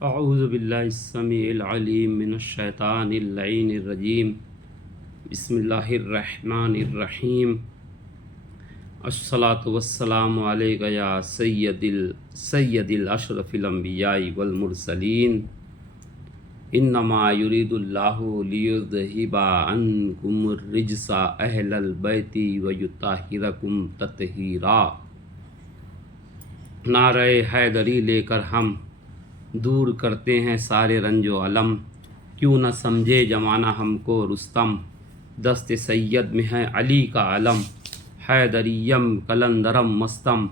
اعوذ باللہ السمیع العلیم من الشیطان اللعین الرجیم بسم اللہ الرحمن الرحیم الصلاۃ والسلام علیک یا سید الاشرف الانبیاء والمرسلین انما یرید اللہ لیذہب عنکم الرجس اہل البیت ویطہرکم تطہیرا۔ نعرہ حیدری لے کر ہم دور کرتے ہیں سارے رنج و علم، کیوں نہ سمجھے زمانہ ہم کو رستم، دست سید میں ہے علی کا علم، حیدریم کلندرم مستم،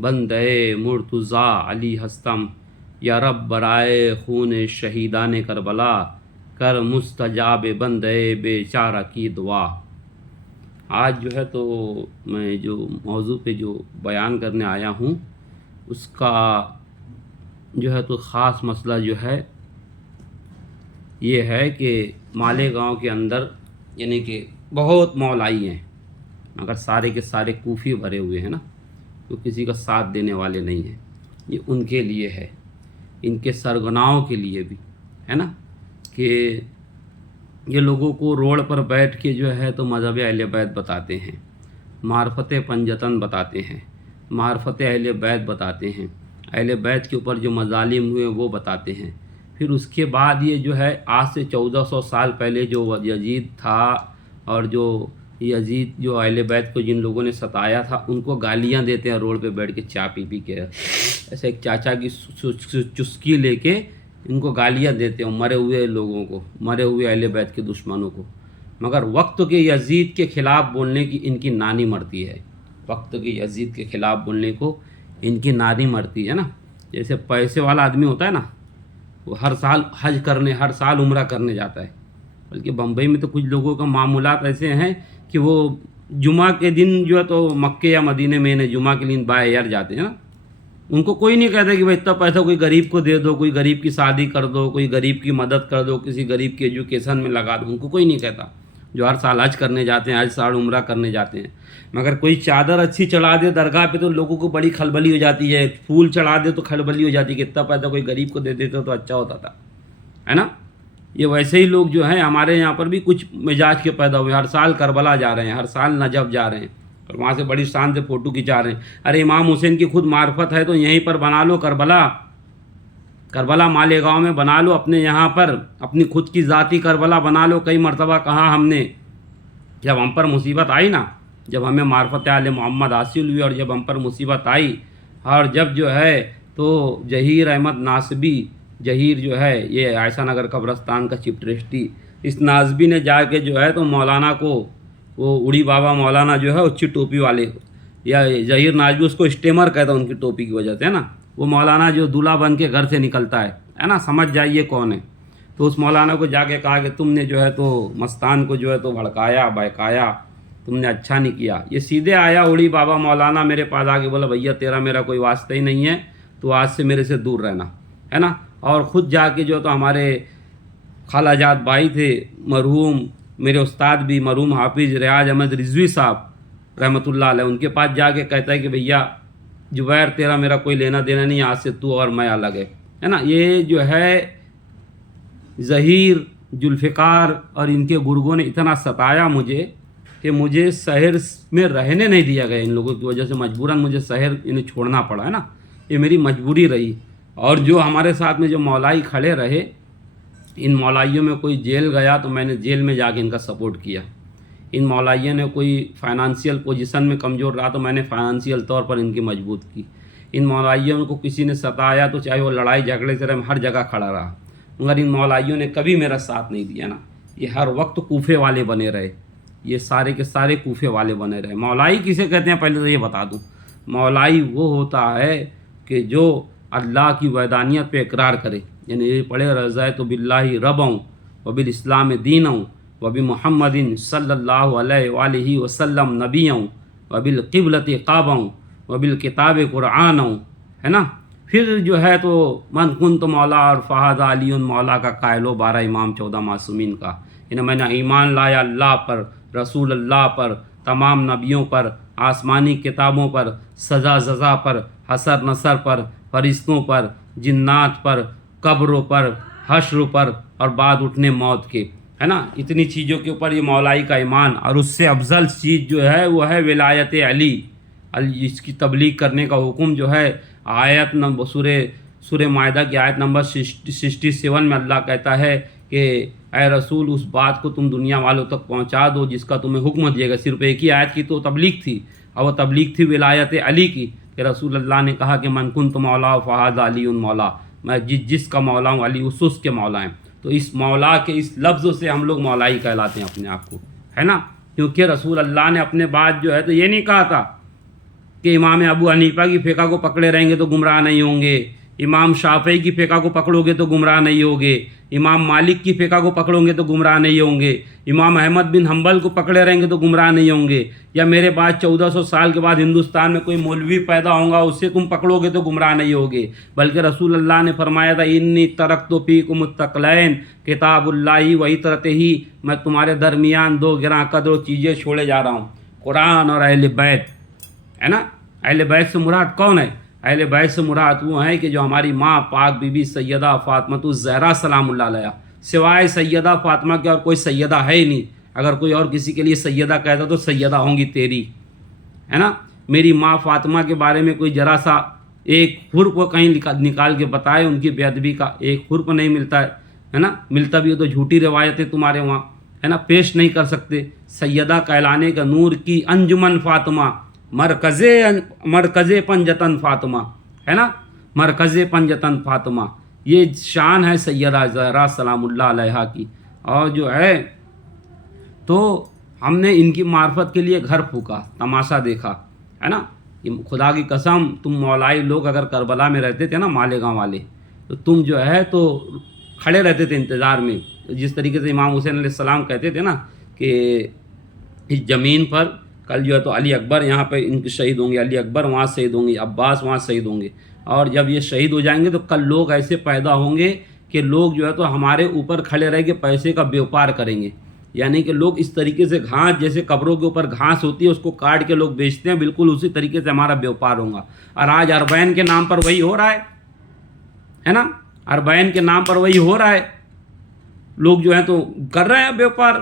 بندے مرتضیٰ علی ہستم، یا رب برائے خون شہیدان کربلا، کر مستجاب بندے بیچارہ کی دعا۔ آج جو ہے تو میں جو موضوع پہ جو بیان کرنے آیا ہوں اس کا جو ہے تو خاص مسئلہ جو ہے یہ ہے کہ مالیگاؤں کے اندر یعنی کہ بہت مولائی ہیں مگر سارے کے سارے کوفی بھرے ہوئے ہیں نا، تو کسی کا ساتھ دینے والے نہیں ہیں۔ یہ ان کے لیے ہے، ان کے سرگناؤں کے لیے بھی ہے نا، کہ یہ لوگوں کو روڈ پر بیٹھ کے جو ہے تو مذہب اہل بیت بتاتے ہیں، معرفت پنجتن بتاتے ہیں، معرفت اہل بیت بتاتے ہیں، اہل بیت کے اوپر جو مظالم ہوئے وہ بتاتے ہیں۔ پھر اس کے بعد یہ جو ہے آج سے 1400 سال پہلے جو یزید تھا اور جو یزید جو اہل بیت کو جن لوگوں نے ستایا تھا ان کو گالیاں دیتے ہیں روڈ پہ بیٹھ کے چائے پی کے، ایسے ایک چاچا کی چسکی لے کے ان کو گالیاں دیتے ہیں مرے ہوئے لوگوں کو، مرے ہوئے اہل بیت کے دشمنوں کو۔ مگر وقت کے یزید کے خلاف بولنے کی ان کی نانی مرتی ہے، وقت کے یزید کے خلاف بولنے کو ان کی نانی مرتی ہے نا۔ جیسے پیسے والا آدمی ہوتا ہے نا، وہ ہر سال حج کرنے، ہر سال عمرہ کرنے جاتا ہے، بلکہ بمبئی میں تو کچھ لوگوں کا معمولات ایسے ہیں کہ وہ جمعہ کے دن جو ہے تو مکے یا مدینے میں جمعہ کے دن بائی ایئر جاتے ہیں نا، ان کو کوئی نہیں کہتا کہ بھائی اتنا پیسہ کوئی غریب کو دے دو، کوئی غریب کی شادی کر دو، کوئی غریب کی مدد کر دو، کسی غریب کی ایجوکیشن میں لگا دو، ان کو کوئی نہیں کہتا، جو ہر سال حج کرنے جاتے ہیں، ہر سال عمرہ کرنے جاتے ہیں۔ مگر کوئی چادر اچھی چڑھا دے درگاہ پہ تو لوگوں کو بڑی کھلبلی ہو جاتی ہے، پھول چڑھا دے تو کھلبلی ہو جاتی ہے کہ اتنا پیسہ کوئی غریب کو دے دیتے تو اچھا ہوتا تھا، ہے نا۔ یہ ویسے ہی لوگ جو ہیں ہمارے یہاں پر بھی کچھ مزاج کے پیدا ہوئے، ہر سال کربلا جا رہے ہیں، ہر سال نجف جا رہے ہیں اور وہاں سے بڑی شان سے فوٹو کھنچا رہے ہیں۔ ارے امام حسین کی خود معرفت ہے تو یہیں پر بنا لو، کربلا مالیگاؤں میں بنا لو، اپنے یہاں پر اپنی خود کی ذاتی کربلا بنا لو۔ کئی مرتبہ کہا ہم نے، جب ہم پر مصیبت آئی نا، جب ہمیں معرفت آل محمد حاصل ہوئی اور جب ہم پر مصیبت آئی اور جب جو ہے تو جہیر احمد ناسبی، جہیر جو ہے یہ عائشہ نگر قبرستان کا چیف ٹرسٹی، اس ناسبی نے جا کے جو ہے تو مولانا کو، وہ اڑی بابا مولانا جو ہے اچھی ٹوپی والے، یا ظہیر ناسبی اس کو اسٹیمر کہتا ہے ان کی ٹوپی کی وجہ سے، ہے نا، وہ مولانا جو دولہا بن کے گھر سے نکلتا ہے نا، سمجھ جائیے کون ہے۔ تو اس مولانا کو جا کے کہا کہ تم نے جو ہے تو مستان کو جو ہے تو بھڑکایا بہکایا، تم نے اچھا نہیں کیا۔ یہ سیدھے آیا اڑی بابا مولانا میرے پاس آ کے بولا بھیا تیرا میرا کوئی واسطہ ہی نہیں ہے، تو آج سے میرے سے دور رہنا، ہے نا۔ اور خود جا کے جو تو ہمارے خالہ جات بھائی تھے مرحوم، میرے استاد بھی مرحوم حافظ ریاض احمد رضوی صاحب رحمۃ اللہ علیہ، ان کے پاس جا کے کہتا ہے کہ بھیا جبیر تیرا میرا کوئی لینا دینا نہیں، آج سے تو اور میں الگ ہے نا۔ یہ جو ہے ظہیر، ذوالفقار اور ان کے گرگوں نے اتنا ستایا مجھے کہ مجھے شہر میں رہنے نہیں دیا گیا، ان لوگوں کی وجہ سے مجبوراً مجھے شہر انہیں چھوڑنا پڑا، ہے نا، یہ میری مجبوری رہی۔ اور جو ہمارے ساتھ میں جو مولائی کھڑے رہے، ان مولائیوں میں کوئی جیل گیا تو میں نے جیل میں جا کے ان کا سپورٹ کیا، ان مولائیوں نے کوئی فائنانشیل پوزیشن میں کمزور رہا تو میں نے فائنانشیل طور پر ان کی مضبوط کی، ان مولائیوں کو کسی نے ستایا تو چاہے وہ لڑائی جھگڑے سے رہے میں ہر جگہ کھڑا رہا، مگر ان مولائیوں نے کبھی میرا ساتھ نہیں دیا نا۔ یہ ہر وقت کوفے والے بنے رہے، یہ سارے کے سارے کوفے والے بنے رہے۔ مولائی کسے کہتے ہیں پہلے تو یہ بتا دوں، مولائی وہ ہوتا ہے کہ جو اللہ کی وحدانیت پہ اقرار کرے، یعنی یہ پڑھے رضیت باللہ ربًا وبالاسلام دینًا وبمحمد صلی اللہ علیہ وآلہ وسلم نبیًا وبالقبلۃ قابًا وبالکتاب قرآنًا، ہے نا۔ پھر جو ہے تو من کنت مولا اور فہذا علی مولا کا قائل و 12 امام 14 معصومین کا، یعنی میں نے ایمان لایا اللہ پر، رسول اللہ پر، تمام نبیوں پر، آسمانی کتابوں پر، سزا جزا پر، حسر نصر پر، فرشتوں پر، جنات پر، قبروں پر، حشر پر اور بعد اٹھنے موت کے، ہے نا، اتنی چیزوں کے اوپر یہ مولائی کا ایمان۔ اور اس سے افضل چیز جو ہے وہ ہے ولایت علی، اس کی تبلیغ کرنے کا حکم جو ہے آیت نمبر سورہ مائدہ کی آیت نمبر 67 میں اللہ کہتا ہے کہ اے رسول اس بات کو تم دنیا والوں تک پہنچا دو جس کا تمہیں حکم دیا گیا۔ صرف ایک ہی آیت کی تو تبلیغ تھی، اور وہ تبلیغ تھی ولایت علی کی، کہ رسول اللہ نے کہا کہ من کنت مولا فہذا علی مولا، میں جس کا مولا ہوں علی اس کے مولا ہیں۔ تو اس مولا کے اس لفظ سے ہم لوگ مولائی کہلاتے ہیں اپنے آپ کو، ہے نا، کیونکہ رسول اللہ نے اپنے بعد جو ہے تو یہ نہیں کہا تھا کہ امام ابو حنیفہ کی فقہ کو پکڑے رہیں گے تو گمراہ نہیں ہوں گے، امام شافعی کی فقہ کو پکڑو گے تو گمراہ نہیں ہوگے، امام مالک کی فقہ کو پکڑو گے تو گمراہ نہیں ہوں گے، امام احمد بن حنبل کو پکڑے رہیں گے تو گمراہ نہیں ہوں گے، یا میرے بعد 1400 سال کے بعد ہندوستان میں کوئی مولوی پیدا ہوگا اسے تم پکڑو گے تو گمراہ نہیں ہوگے۔ بلکہ رسول اللہ نے فرمایا تھا انی ترکت فیکم الثقلین کتاب اللہ و عطرتہ، میں تمہارے درمیان دو گراں قدر چیزیں چھوڑے جا رہا ہوں، قرآن اور اہل بیت، ہے نا۔ اہل بیت سے مراد کون ہے؟ اہل بیت سے مراد وہ ہیں کہ جو ہماری ماں پاک بی بی سیدہ فاطمہ الزہرا سلام اللہ علیہا، سوائے سیدہ فاطمہ کے اور کوئی سیدہ ہے ہی نہیں۔ اگر کوئی اور کسی کے لیے سیدہ کہتا تو سیدہ ہوں گی تیری، ہے نا۔ میری ماں فاطمہ کے بارے میں کوئی ذرا سا ایک حرف کہیں نکال کے بتائے ان کی بے ادبی کا، ایک حرف نہیں ملتا ہے نا، ملتا بھی ہو تو جھوٹی روایتیں تمہارے وہاں، ہے نا، پیش نہیں کر سکتے۔ سیدہ کہلانے کا نور کی انجمن فاطمہ، مرکز پنجتن فاطمہ، ہے نا، مرکز پنجتن فاطمہ، یہ شان ہے سیدہ زہرا سلام اللہ علیہا کی۔ اور جو ہے تو ہم نے ان کی معرفت کے لیے گھر پھونکا، تماشا دیکھا، ہے نا۔ خدا کی قسم تم مولائی لوگ اگر کربلا میں رہتے تھے نا، مالیگاؤں والے، تو تم جو ہے تو کھڑے رہتے تھے انتظار میں، جس طریقے سے امام حسین علیہ السلام کہتے تھے نا کہ اس زمین پر کل جو ہے تو علی اکبر یہاں پہ ان کے شہید ہوں گے، علی اکبر وہاں شہید ہوں گے، عباس وہاں شہید ہوں گے، اور جب یہ شہید ہو جائیں گے تو کل لوگ ایسے پیدا ہوں گے کہ لوگ جو ہے تو ہمارے اوپر کھڑے رہ کے پیسے کا بیوپار کریں گے، یعنی کہ لوگ اس طریقے سے گھاس، جیسے قبروں کے اوپر گھاس ہوتی ہے اس کو کاٹ کے لوگ بیچتے ہیں، بالکل اسی طریقے سے ہمارا بیوپار ہوگا۔ اور آج اربعین کے نام پر وہی ہو رہا ہے نا، اربعین کے نام پر وہی ہو رہا ہے، لوگ جو ہیں تو کر رہے ہیں بیوپار،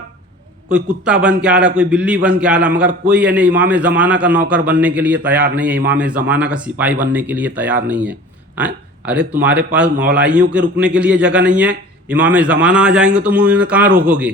کوئی کتا بن کے آ رہا ہے، کوئی بلی بن کے آ رہا ہے، مگر کوئی یعنی امام زمانہ کا نوکر بننے کے لیے تیار نہیں ہے، امام زمانہ کا سپاہی بننے کے لیے تیار نہیں ہے۔ ارے تمہارے پاس مولائیوں کے رکنے کے لیے جگہ نہیں ہے، امام زمانہ آ جائیں گے تم انہیں کہاں روکو گے؟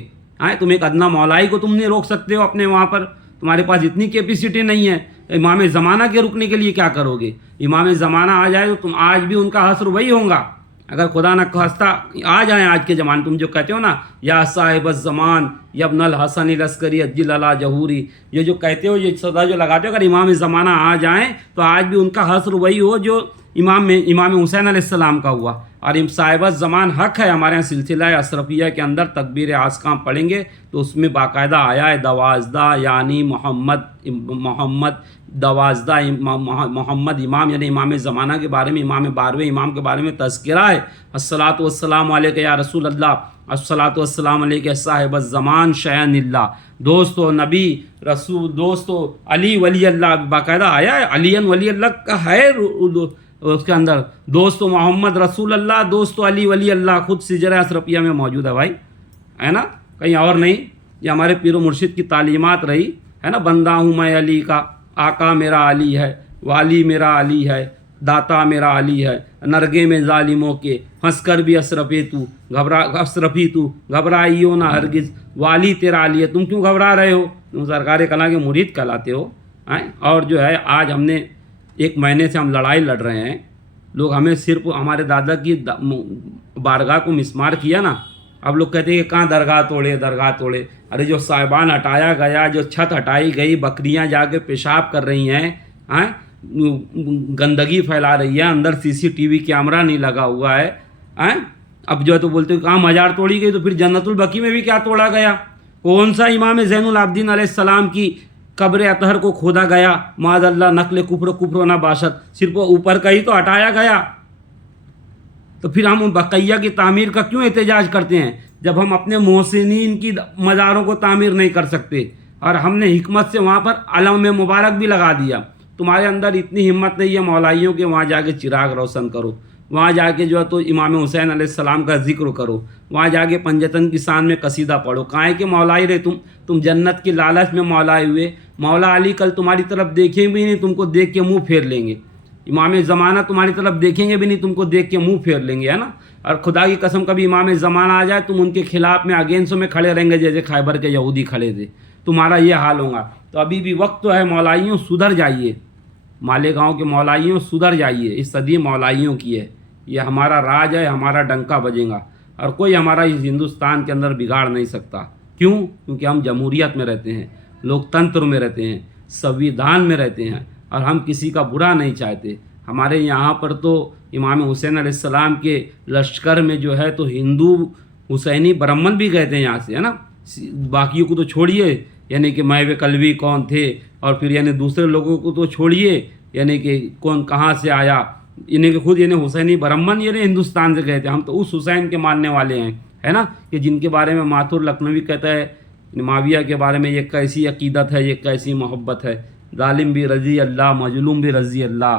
تم ایک ادنا مولائی کو تم نہیں روک سکتے ہو اپنے وہاں پر، تمہارے پاس اتنی کیپیسٹی نہیں ہے، امام زمانہ کے رکنے کے لیے کیا کرو گے؟ امام زمانہ آ جائے تو تم آج بھی ان کا حشر وہی ہوگا، اگر خدا نہ خواستہ آ جائیں آج کے زمانے، تم جو کہتے ہو نا یا صاحب الزمان یا ابن الحسن العسکری اجل اللہ جہوری، یہ جو کہتے ہو، یہ صدا جو لگاتے ہو، اگر امام زمانہ آ جائیں تو آج بھی ان کا حشر وہی ہو جو امام حسین علیہ السلام کا ہوا۔ اور صاحب الزمان حق ہے، ہمارے یہاں سلسلہ اشرفیہ کے اندر تکبیر آسکاں پڑھیں گے تو اس میں باقاعدہ آیا ہے 12 یعنی محمد 12 محمد امام، یعنی امام زمانہ کے بارے میں، امام 12ویں امام کے بارے میں تذکرہ ہے۔ الصلاۃ والسلام علیک یا رسول اللہ، الصلاۃ والسلام علیک صاحب الزمان شیان اللہ، دوستو نبی رسول، دوستو علی ولی اللہ، باقاعدہ آیا ہے علی ولی اللہ کا ہے اس کے اندر، دوستو محمد رسول اللہ، دوستو علی ولی اللہ، خود سجرہ اشرفیہ میں موجود ہے بھائی، ہے نا، کہیں اور نہیں۔ یہ ہمارے پیر و مرشد کی تعلیمات رہی ہے نا، بندہ ہوں میں علی کا، آقا میرا علی ہے، والی میرا علی ہے، داتا میرا علی ہے، نرگے میں ظالموں کے پھنس کر بھی اشرفی تو گھبرائیو نہ ہرگز، والی تیرا علی ہے، تم کیوں گھبرا رہے ہو؟ تم سرکار کلاں کے مرید کہلاتے ہو۔ اور جو ہے آج ہم نے 1 مہینے سے ہم لڑائی لڑ رہے ہیں، لوگ ہمیں صرف ہمارے دادا کی بارگاہ کو مسمار کیا نا، اب لوگ کہتے ہیں کہ کہاں درگاہ توڑے، ارے جو صاحبان ہٹایا گیا، جو چھت ہٹائی گئی، بکریاں جا کے پیشاب کر رہی ہیں، گندگی پھیلا رہی ہے، اندر CCTV کیمرہ نہیں لگا ہوا ہے، اب جو ہے تو بولتے ہیں کہاں مزار توڑی گئی، تو پھر جنت البقیع میں بھی کیا توڑا گیا؟ کون سا امام زین العابدین علیہ السلام کی قبر اطہر کو کھودا گیا؟ معاذ اللہ نقل کفر نہ باشد، صرف اوپر کا ہی تو ہٹایا گیا، تو پھر ہم بقیہ کی تعمیر کا کیوں احتجاج کرتے ہیں جب ہم اپنے محسنین کی مزاروں کو تعمیر نہیں کر سکتے؟ اور ہم نے حکمت سے وہاں پر علم مبارک بھی لگا دیا۔ تمہارے اندر اتنی ہمت نہیں ہے مولائیوں کے وہاں جا کے چراغ روشن کرو، وہاں جا کے جو ہے تو امام حسین علیہ السلام کا ذکر کرو، وہاں جا کے پنجتن کی شان میں قصیدہ پڑھو. کائیں کہ مولائی رہے تم جنت کی لالچ میں مولائی ہوئے. مولا علی کل تمہاری طرف دیکھیں بھی نہیں، تم کو دیکھ کے منہ پھیر لیں گے. امام زمانہ تمہاری طرف دیکھیں گے بھی نہیں، تم کو دیکھ کے منہ پھیر لیں گے، ہے نا. اور خدا کی قسم کبھی امام زمانہ آ جائے تم ان کے خلاف میں اگینسٹ میں کھڑے رہیں گے جیسے خیبر کے یہودی کھڑے تھے. تمہارا یہ حال ہوگا. تو ابھی بھی وقت تو ہے مولائیوں، سدھر جائیے. مالیگاؤں کے مولائیوں سدھر جائیے. اس صدی مولائیوں کی ہے. یہ ہمارا راج ہے، ہمارا ڈنکا بجے گا اور کوئی ہمارا اس ہندوستان کے اندر بگاڑ نہیں سکتا. کیوں؟ کیونکہ ہم جمہوریت میں رہتے ہیں، لوکتنتر میں رہتے ہیں، سنویدھان میں رہتے ہیں اور ہم کسی کا برا نہیں چاہتے. ہمارے یہاں پر تو امام حسین علیہ السلام کے لشکر میں جو ہے تو ہندو حسینی برہمن بھی گئے تھے یہاں سے، ہے نا. باقیوں کو تو چھوڑیے، یعنی کہ میوے کلوی کون تھے، اور پھر یعنی دوسرے لوگوں کو تو چھوڑیے، یعنی کہ کون کہاں سے آیا، یعنی کہ خود یعنی حسینی برہمن یعنی ہندوستان سے گئے تھے. ہم تو اس حسین کے ماننے والے ہیں، ہے نا، کہ جن کے بارے میں ماتھر لکھنوی کہتا ہے معاویہ کے بارے میں یہ کیسی عقیدت ہے، یہ کیسی محبت ہے. ظالم بھی رضی اللہ، مظلوم بھی رضی اللہ.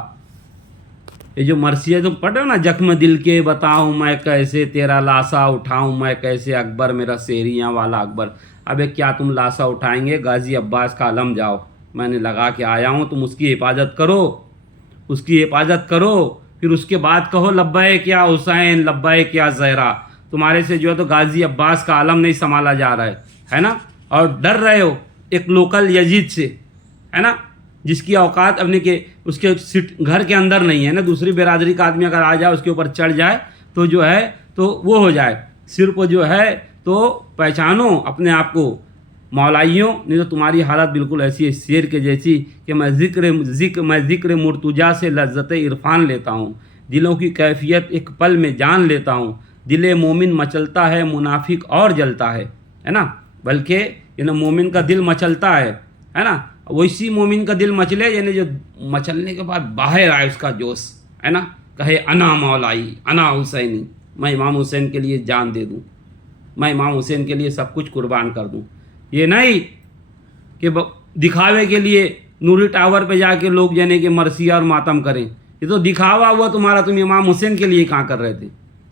یہ جو مرثیہ تم پڑھ رہے ہو نا، زخم دل کے بتاؤں میں کیسے تیرا لاسا اٹھاؤں میں کیسے اکبر میرا سیریاں والا اکبر. ابے کیا تم لاسا اٹھائیں گے؟ غازی عباس کا علم جاؤ، میں نے لگا کے آیا ہوں، تم اس کی حفاظت کرو، اس کی حفاظت کرو. پھر اس کے بعد کہو لبیک یا حسین، لبیک یا زہرا. تمہارے سے جو ہے تو غازی عباس کا علم نہیں سنبھالا جا رہا ہے نا. اور ڈر رہے ہو ایک لوکل یزید سے، ہے نا، جس کی اوقات اپنے کے اس کے گھر کے اندر نہیں ہے نا. دوسری برادری کا آدمی اگر آ جائے اس کے اوپر چڑھ جائے تو جو ہے تو وہ ہو جائے. صرف جو ہے تو پہچانو اپنے آپ کو مولائیوں، نہیں تو تمہاری حالت بالکل ایسی ہے شیر کے جیسی کہ میں ذکر مرتجا سے لذت عرفان لیتا ہوں. دلوں کی کیفیت ایک پل میں جان لیتا ہوں. دل مومن مچلتا ہے، منافق اور جلتا ہے نا. بلکہ یعنی مومن کا دل مچلتا ہے نا. ویسی مومن کا دل مچلے یعنی جو مچلنے کے بعد باہر آئے اس کا جوش، ہے نا. کہے انا مولائی، انا حسینی، میں امام حسین کے لیے جان دے دوں، میں امام حسین کے لیے سب کچھ قربان کر دوں. یہ نہیں کہ دکھاوے کے لیے نوری ٹاور پہ جا کے لوگ یعنی کہ مرثیہ اور ماتم کریں. یہ تو دکھاوا ہوا تمہارا. تم امام حسین کے لیے کہاں کر رہے تھے،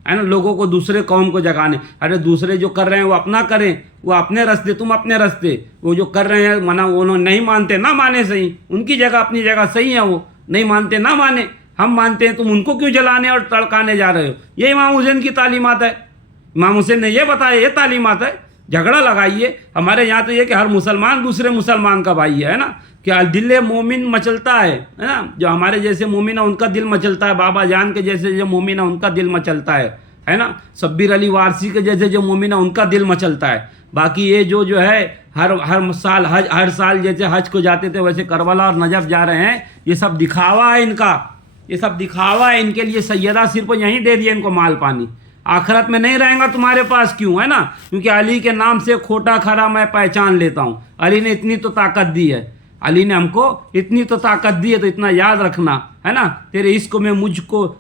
ہے نا. لوگوں کو دوسرے قوم کو جگانے. ارے دوسرے جو کر رہے ہیں وہ اپنا کریں، وہ اپنے رستے، تم اپنے رستے. وہ جو کر رہے ہیں منع انہوں نہیں مانتے، نہ مانے صحیح. ان کی جگہ اپنی جگہ صحیح ہے، وہ نہیں مانتے نہ مانے. ہم مانتے ہیں، تم ان کو کیوں جلانے اور تڑکانے جا رہے ہو؟ یہ امام حسین کی تعلیمات ہے. امام حسین نے یہ بتایا، یہ تعلیمات ہے. جھگڑا لگائیے. ہمارے یہاں تو یہ کہ ہر مسلمان دوسرے مسلمان کا بھائی ہے نا. کہ دل مومن مچلتا ہے نا. جو ہمارے جیسے مومن ہے ان کا دل مچلتا ہے. بابا جان کے جیسے جو مومن ہے ان کا دل مچلتا ہے نا. شبیر علی وارسی کے جیسے جو مومن ہے ان کا دل مچلتا ہے. باقی یہ جو ہے ہر سال جیسے حج کو جاتے تھے ویسے کربلا اور نجف جا رہے ہیں. یہ سب دکھاوا ہے ان کا، یہ سب دکھاوا ہے. ان کے لیے سیدہ صرف یہیں دے دیا ان کو مال پانی. آخرت میں نہیں رہیں گا تمہارے پاس. کیوں؟ ہے نا. کیونکہ علی کے نام سے کھوٹا کھرا میں پہچان لیتا ہوں. علی نے اتنی تو طاقت دی ہے، علی نے ہم کو اتنی تو طاقت دی ہے. تو اتنا یاد رکھنا، ہے نا. تیرے عشق میں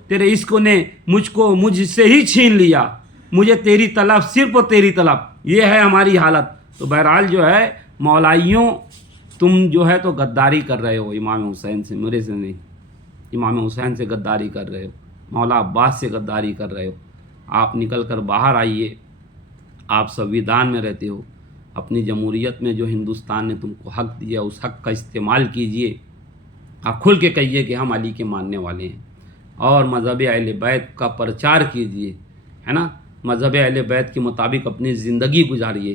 تیرے عشق نے مجھ سے ہی چھین لیا. مجھے تیری طلب، صرف تیری طلب. یہ ہے ہماری حالت. تو بہرحال جو ہے مولائیوں، تم جو ہے تو غداری کر رہے ہو امام حسین سے، میرے سے نہیں. امام حسین سے غداری کر رہے ہو، مولا عباس سے غداری کر رہے ہو. آپ نکل کر باہر آئیے. آپ سنویدھان میں رہتے ہو. اپنی جمہوریت میں جو ہندوستان نے تم کو حق دیا اس حق کا استعمال کیجئے. آپ کھل کے کہیے کہ ہم علی کے ماننے والے ہیں اور مذہب اہل بیت کا پرچار کیجئے، ہے نا. مذہب اہل بیت کے مطابق اپنی زندگی گزاریے.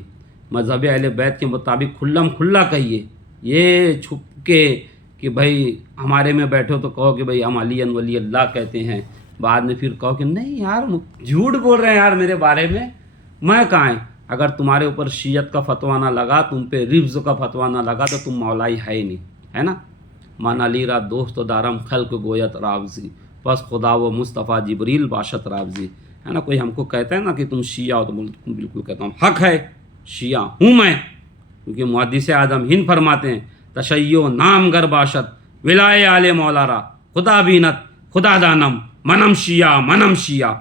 مذہب اہل بیت کے مطابق کھلم کھلا کہیے. یہ چھپ کے کہ بھائی ہمارے میں بیٹھو تو کہو کہ بھائی ہم علی ولی اللہ کہتے ہیں، بعد میں پھر کہو کہ نہیں یار جھوٹ بول رہے ہیں یار میرے بارے میں کہاں ہے. اگر تمہارے اوپر شیعت کا فتویٰ نہ لگا، تم پہ رفض کا فتویٰ نہ لگا تو تم مولائی ہے ہی نہیں، ہے نا. من علی را دوست و دارم خلق گویت رافضی، پس خدا و مصطفیٰ جبریل باشت رافضی، ہے نا. کوئی ہم کو کہتا ہے نا کہ تم شیعہ ہو تو بالکل کہتا ہوں حق ہے، شیعہ ہوں میں. کیونکہ محدث اعظم ہند فرماتے ہیں تشیع نام گر باشد ولائے آل مولارا خدا بینت خدا دانم منم شیعہ،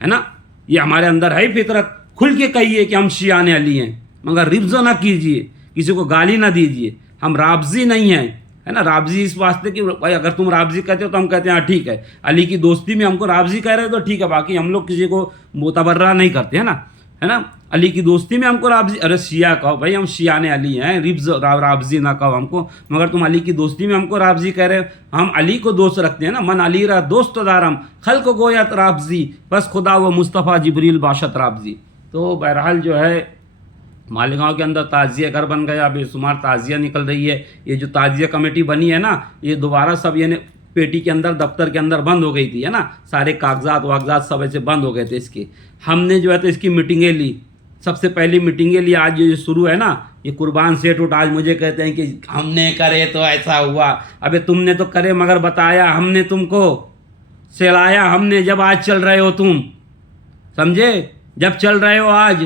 ہے نا. یہ ہمارے اندر ہے فطرت. کھل کے کہیے کہ ہم شیعان علی ہیں، مگر رفض نہ کیجیے، کسی کو گالی نہ دیجیے. ہم رافضی نہیں ہیں، ہے نا. رابضی اس واسطے کہ بھائی اگر تم رابضی کہتے ہو تو ہم کہتے ہیں ہاں ٹھیک ہے, علی کی دوستی میں ہم کو رابضی کہہ رہے ہو تو ٹھیک ہے, باقی ہم لوگ کسی کو متبرہ نہیں کرتے ہیں نا, ہے نا. علی کی دوستی میں ہم کو رابضی, ارے شیعہ کہو بھائی, ہم شیعان علی ہیں, رابضی نہ کہو ہم کو, مگر تم علی کی دوستی میں ہم کو رابضی کہہ رہے ہو. ہم علی کو دوست رکھتے ہیں نا, من علی را دوست دارم خلق گویت رابضی, بس خدا و مصطفیٰ جبریل باشد رابضی. تو بہرحال جو ہے مالیگاؤں کے اندر تعزیہ گھر بن گیا, بے شمار تعزیہ نکل رہی ہے. یہ جو تعزیہ کمیٹی بنی ہے نا, یہ دوبارہ سب یہ پیٹی کے اندر دفتر کے اندر بند ہو گئی تھی, ہے نا, سارے کاغذات سب ایسے بند ہو گئے تھے اس کے. ہم نے جو ہے تو اس کی میٹنگیں لی, سب سے پہلی میٹنگیں لی. آج جو شروع ہے نا یہ قربان سیٹھ اٹھ آج مجھے کہتے ہیں کہ ہم نے کرے تو ایسا ہوا. ابے تم نے تو کرے مگر بتایا ہم نے تم کو, سلایا ہم نے. جب آج چل رہے ہو تم, سمجھے, جب چل رہے ہو آج,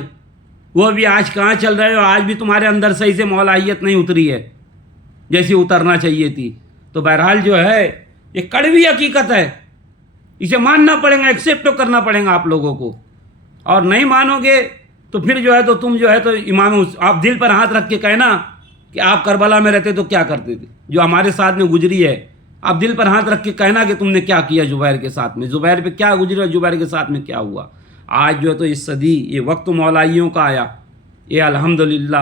وہ بھی آج کہاں چل رہے ہو, آج بھی تمہارے اندر صحیح سے مولائیت نہیں اتری ہے جیسی اترنا چاہیے تھی. تو بہرحال جو ہے یہ کڑوی حقیقت ہے, اسے ماننا پڑے گا, ایکسیپٹ کرنا پڑے گا آپ لوگوں کو. اور نہیں مانو گے تو پھر جو ہے تو تم جو ہے تو امام, آپ دل پر ہاتھ رکھ کے کہنا کہ آپ کربلا میں رہتے تو کیا کرتے تھے, جو ہمارے ساتھ میں گزری ہے. آپ دل پر ہاتھ رکھ کے کہنا کہ تم نے کیا کیا زبیر کے ساتھ میں, زبیر پہ کیا گزری, زبیر کے ساتھ میں کیا ہوا. آج جو ہے تو اس صدی یہ وقت مولائیوں کا آیا. یہ الحمدللہ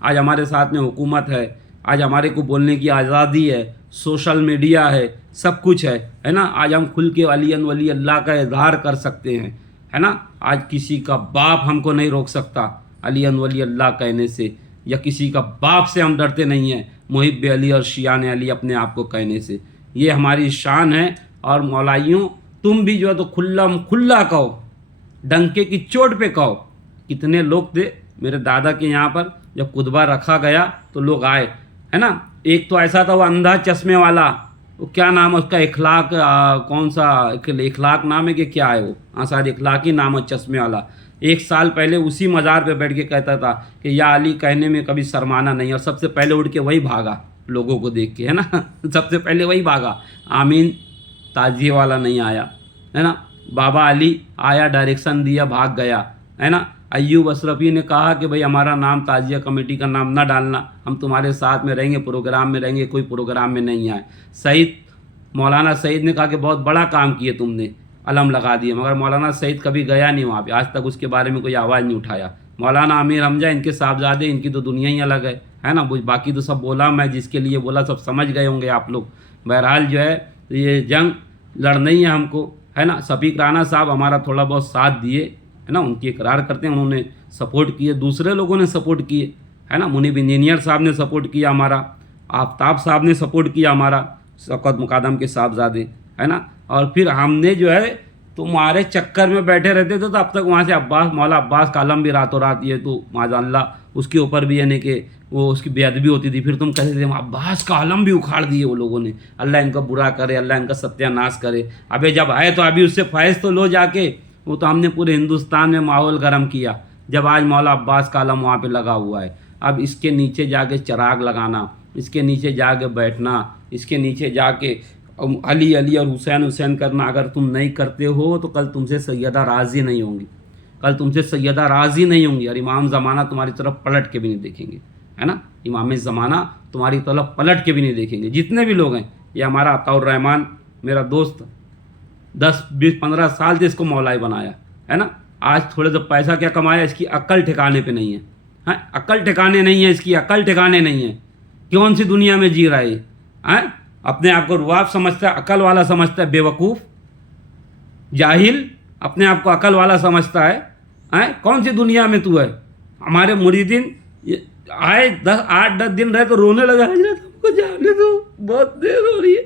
آج ہمارے ساتھ میں حکومت ہے, آج ہمارے کو بولنے کی آزادی ہے, سوشل میڈیا ہے, سب کچھ ہے نا. آج ہم کھل کے ولی اللہ کا اظہار کر سکتے ہیں, ہے نا. آج کسی کا باپ ہم کو نہیں روک سکتا علی ولی اللہ کہنے سے, یا کسی کا باپ سے ہم ڈرتے نہیں ہیں محب علی اور شیعان علی اپنے آپ کو کہنے سے. یہ ہماری شان ہے. اور مولائیوں تم بھی جو ہے تو کھلا کہو, ڈنکے کی چوٹ پہ کہو. کتنے لوگ تھے میرے دادا کے یہاں پر, جب خطبہ رکھا گیا تو لوگ آئے, ہے نا. ایک تو ایسا تھا وہ اندھا چشمے والا, وہ کیا نام ہے اس کا, اخلاق, کون سا اخلاق نام ہے کہ کیا ہے وہ, ہاں شاید اخلاقی نام ہے, چشمے والا. 1 سال پہلے اسی مزار پہ بیٹھ کے کہتا تھا کہ یا علی کہنے میں کبھی شرمانا نہیں, اور سب سے پہلے اٹھ کے وہی بھاگا لوگوں کو دیکھ کے, ہے نا. سب سے پہلے وہی بھاگا. آمین تعزیے والا نہیں آیا, ہے نا. بابا علی آیا, ڈائریکشن دیا, بھاگ گیا, ہے نا. ایوب اشرفی نے کہا کہ بھئی ہمارا نام تعزیہ کمیٹی کا نام نہ ڈالنا, ہم تمہارے ساتھ میں رہیں گے, پروگرام میں رہیں گے, کوئی پروگرام میں نہیں آئے. سعید, مولانا سعید نے کہا کہ بہت بڑا کام کیے تم نے, علم لگا دیے, مگر مولانا سعید کبھی گیا نہیں وہاں پہ, آج تک اس کے بارے میں کوئی آواز نہیں اٹھایا. مولانا امیر حمزہ ان کے صاحبزادے, ان کی تو دنیا ہی الگ ہے نا. باقی تو سب بولا, میں جس کے لیے بولا سب سمجھ گئے ہوں گے آپ لوگ. بہرحال جو ہے یہ جنگ لڑنا ہی ہے ہم کو, ہے نا. شفیق رانا صاحب ہمارا تھوڑا بہت ساتھ دیے, ہے نا, ان کی اقرار کرتے ہیں, انہوں نے سپورٹ کیے, دوسرے لوگوں نے سپورٹ کیے, ہے نا. منیب انجینئر صاحب نے سپورٹ کیا ہمارا, آفتاب صاحب نے سپورٹ کیا ہمارا, شوکت مقدم کے صاحبزادے, ہے نا. اور پھر ہم نے جو ہے تمہارے چکر میں بیٹھے رہتے تھے, تو اب تک وہاں سے مولا عباس کا علم بھی راتوں رات, یہ تو معاذ اللہ اس کے اوپر بھی یعنی کہ وہ اس کی بے ادبی ہوتی تھی. پھر تم کہتے تھے عباس کا علم بھی اکھاڑ دیے وہ لوگوں نے, اللہ ان کا برا کرے, اللہ ان کا ستیہ ناش کرے. ابے جب آئے تو ابھی اس سے فیض تو لو جا کے. وہ تو ہم نے پورے ہندوستان میں ماحول گرم کیا جب آج مولا عباس کا علم وہاں پہ لگا ہوا ہے. اب اس کے نیچے جا کے چراغ لگانا, اس کے نیچے جا کے بیٹھنا, اس کے نیچے جا کے علی علی اور حسین حسین کرنا, اگر تم نہیں کرتے ہو تو کل تم سے سیدہ راضی نہیں ہوں گی, کل تم سے سیدہ راضی نہیں ہوں گی. اور امام زمانہ تمہاری طرف پلٹ کے بھی نہیں دیکھیں گے, ہے نا. امام زمانہ تمہاری طرف پلٹ کے بھی نہیں دیکھیں گے, جتنے بھی لوگ ہیں. یہ ہمارا عطاء الرحمن میرا دوست 10-20-15 سال سے اس کو مولائی بنایا, ہے نا. آج تھوڑے سا پیسہ کیا کمایا, اس کی عقل ٹھکانے پہ نہیں ہے, ہاں عقل ٹھکانے نہیں ہے, اس کی عقل ٹھکانے نہیں ہے. کون سی دنیا میں جی رہا ہے, اپنے آپ کو رواب سمجھتا ہے, عقل والا سمجھتا ہے, بیوقوف جاہل اپنے آپ کو عقل والا سمجھتا ہے. کون سی دنیا میں تو ہے. ہمارے مریدین آئے 8-10 دن رہے تو رونے لگا, حضرت ہم کو جانے دو, بہت دیر ہو رہی ہے.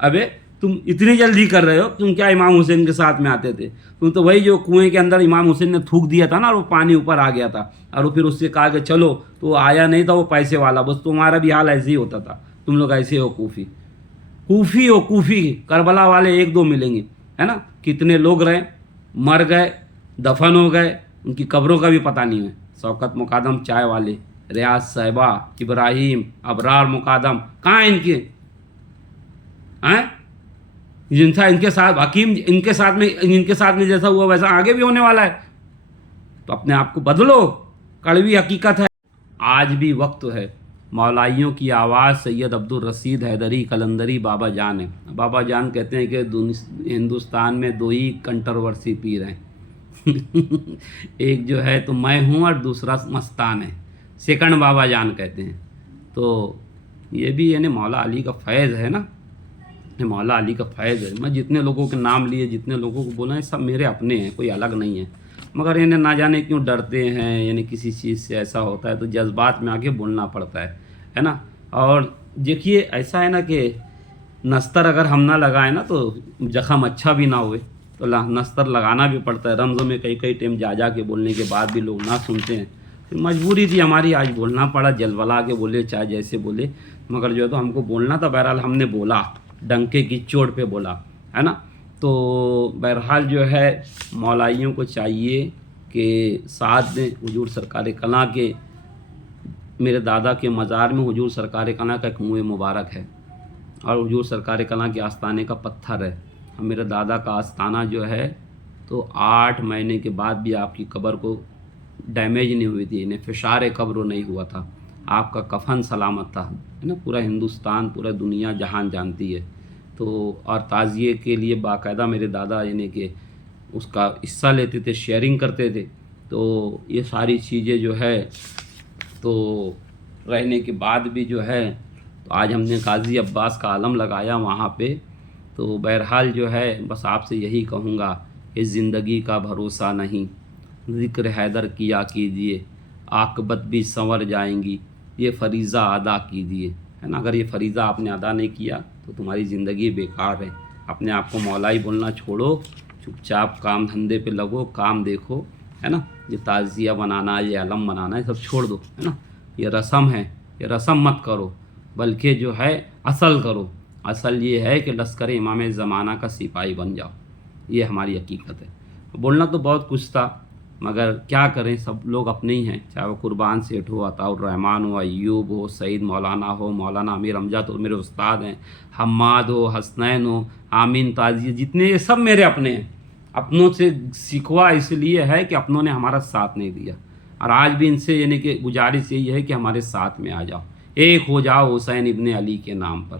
ابے تم اتنی جلدی کر رہے ہو, تم کیا امام حسین کے ساتھ میں آتے تھے, تم تو وہی جو کنویں کے اندر امام حسین نے تھوک دیا تھا نا, اور وہ پانی اوپر آ گیا تھا, اور وہ پھر اس سے کہا کہ چلو, تو وہ آیا نہیں تھا, وہ پیسے والا. بس تمہارا بھی حال ایسے ہی ہوتا تھا, تم لوگ ایسے ہو کوفی. کربلا والے 1-2 ملیں گے, ہے نا. کتنے لوگ رہے, مر گئے, دفن ہو گئے, ان کی قبروں کا بھی پتہ نہیں ہے. شوکت مقدم چائے والے, ریاض صاحبہ, ابراہیم, ابرار مقدم, کہاں ان کے, جن تھا ان کے ساتھ حکیم, ان کے ساتھ میں جیسا ہوا ویسا آگے بھی ہونے والا ہے. تو اپنے آپ کو بدلو, کڑوی حقیقت ہے. آج بھی وقت ہے, مولائیوں کی آواز سید عبدالرشید حیدری قلندری بابا جان ہے۔ بابا جان کہتے ہیں کہ ہندوستان میں دو ہی کنٹروورسی پیر ہیں ایک جو ہے تو میں ہوں اور دوسرا مستان ہے، سیکنڈ بابا جان کہتے ہیں۔ تو یہ بھی یعنی مولا علی کا فیض ہے نا، یہ مولا علی کا فیض ہے۔ میں جتنے لوگوں کے نام لیے، جتنے لوگوں کو بولا ہے، سب میرے اپنے ہیں، کوئی الگ نہیں ہے، مگر انہیں نہ جانے کیوں ڈرتے ہیں، یعنی کسی چیز سے ایسا ہوتا ہے تو جذبات میں آ کے بولنا پڑتا ہے نا۔ اور دیکھیے ایسا ہے نا کہ نستر اگر ہم نہ لگائیں نا تو زخم اچھا بھی نہ ہوئے، تو نستر لگانا بھی پڑتا ہے۔ رمضوں میں کئی ٹائم جا کے بولنے کے بعد بھی لوگ نہ سنتے ہیں، پھر مجبوری تھی ہماری، آج بولنا پڑا، جلولا کے بولے چاہے جیسے بولے، مگر جو ہے تو ہم کو بولنا تھا، بہرحال ہم نے بولا، ڈنکے کی چوٹ پہ بولا ہے نا۔ تو بہرحال جو ہے مولائیوں کو چاہیے کہ ساتھ دیں حضور سرکار کلاں کے۔ میرے دادا کے مزار میں حضور سرکار کلاں کا ایک منہ مبارک ہے، اور حضور سرکار کلاں کے آستانے کا پتھر ہے۔ اور میرے دادا کا آستانہ جو ہے تو 8 مہینے کے بعد بھی آپ کی قبر کو ڈیمیج نہیں ہوئی تھی، یعنی فشار قبر نہیں ہوا تھا، آپ کا کفن سلامت تھا، ہے نا۔ پورا ہندوستان، پورا دنیا جہان جانتی ہے۔ تو اور تعزیے کے لیے باقاعدہ میرے دادا یعنی کہ اس کا حصہ لیتے تھے، شیئرنگ کرتے تھے۔ تو یہ ساری چیزیں جو ہے تو رہنے کے بعد بھی جو ہے تو آج ہم نے قاضی عباس کا عالم لگایا وہاں پہ۔ تو بہرحال جو ہے بس آپ سے یہی کہوں گا کہ زندگی کا بھروسہ نہیں، ذکر حیدر کیا کیجیے، عاقبت بھی سنور جائیں گی، یہ فریضہ ادا کیجیے، ہے نا۔ اگر یہ فریضہ آپ نے ادا نہیں کیا تو تمہاری زندگی بیکار ہے۔ اپنے آپ کو مولائی بولنا چھوڑو، چپ چاپ کام دھندے پہ لگو، کام دیکھو، ہے نا۔ یہ تعزیہ بنانا، یہ علم بنانا، یہ سب چھوڑ دو، ہے نا۔ یہ رسم ہے، یہ رسم مت کرو، بلکہ جو ہے اصل کرو۔ اصل یہ ہے کہ لشکر امام زمانہ کا سپاہی بن جاؤ، یہ ہماری حقیقت ہے۔ بولنا تو بہت کچھ تھا، مگر کیا کریں، سب لوگ اپنے ہی ہیں، چاہے وہ قربان سیٹھ ہو، عطاء الرحمن ہو، ایوب ہو، سعید مولانا ہو، مولانا امیر امجد ہو، میرے استاد ہیں، حماد ہو، حسنین ہو، آمین تازی، جتنے یہ سب میرے اپنے ہیں۔ اپنوں سے سکھوا اس لیے ہے کہ اپنوں نے ہمارا ساتھ نہیں دیا، اور آج بھی ان سے یعنی کہ گزارش یہی ہے کہ ہمارے ساتھ میں آ جاؤ، ایک ہو جاؤ حسین ابن علی کے نام پر،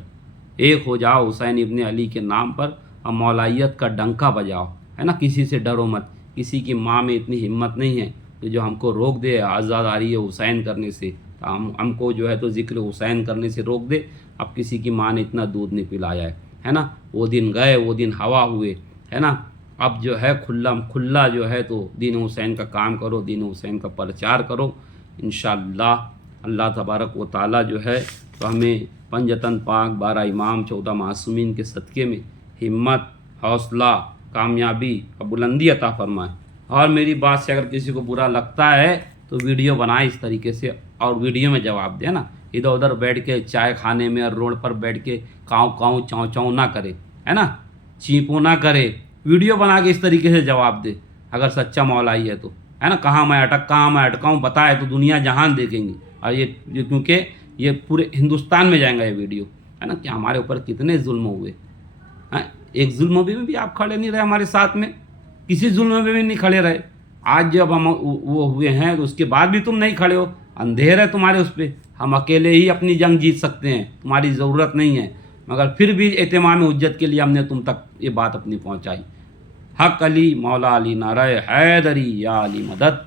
ایک ہو جاؤ حسین ابن علی کے نام پر، اور مولائیت کا ڈنکا بجاؤ، ہے نا۔ کسی سے ڈرو مت، کسی کی ماں میں اتنی ہمت نہیں ہے کہ جو ہم کو روک دے عزاداری حسین کرنے سے، ہم کو جو ہے تو ذکر حسین کرنے سے روک دے۔ اب کسی کی ماں نے اتنا دودھ نہیں پلایا ہے نا۔ وہ دن گئے، وہ دن ہوا ہوئے، ہے نا۔ اب جو ہے کھلا جو ہے تو دین حسین کا کام کرو، دین حسین کا پرچار کرو، انشاءاللہ اللہ تبارک و تعالی جو ہے تو ہمیں پنجتن پاک، 12 امام، 14 معصومین کے صدقے میں ہمت، حوصلہ، کامیابی اور بلندی عطا فرمائے۔ اور میری بات سے اگر کسی کو برا لگتا ہے تو ویڈیو بنائے اس طریقے سے، اور ویڈیو میں جواب دے نا، ادھر ادھر بیٹھ کے چائے کھانے میں اور روڈ پر بیٹھ کے کاؤں کاؤں چاؤں چاؤں نہ کرے، ہے نا، چینپو نہ کرے، ویڈیو بنا کے اس طریقے سے جواب دے اگر سچا مولائی ہے تو، ہے نا۔ کہاں میں اٹکاؤں بتائے تو دنیا جہان دیکھیں گی، اور یہ کیونکہ یہ پورے ہندوستان میں جائیں گا یہ ویڈیو، ہے نا، کہ ہمارے اوپر کتنے ظلم ہوئے۔ ایک ظلم میں بھی آپ کھڑے نہیں رہے ہمارے ساتھ میں، کسی ظلم میں بھی نہیں کھڑے رہے۔ آج جب ہم وہ ہوئے ہیں تو اس کے بعد بھی تم نہیں کھڑے ہو، اندھیر ہے تمہارے اس پہ۔ ہم اکیلے ہی اپنی جنگ جیت سکتے ہیں، تمہاری ضرورت نہیں ہے، مگر پھر بھی اہتمام حجت کے لیے ہم نے تم تک یہ بات اپنی پہنچائی۔ حق علی مولا علی، نعرہ حیدری یا علی مدد۔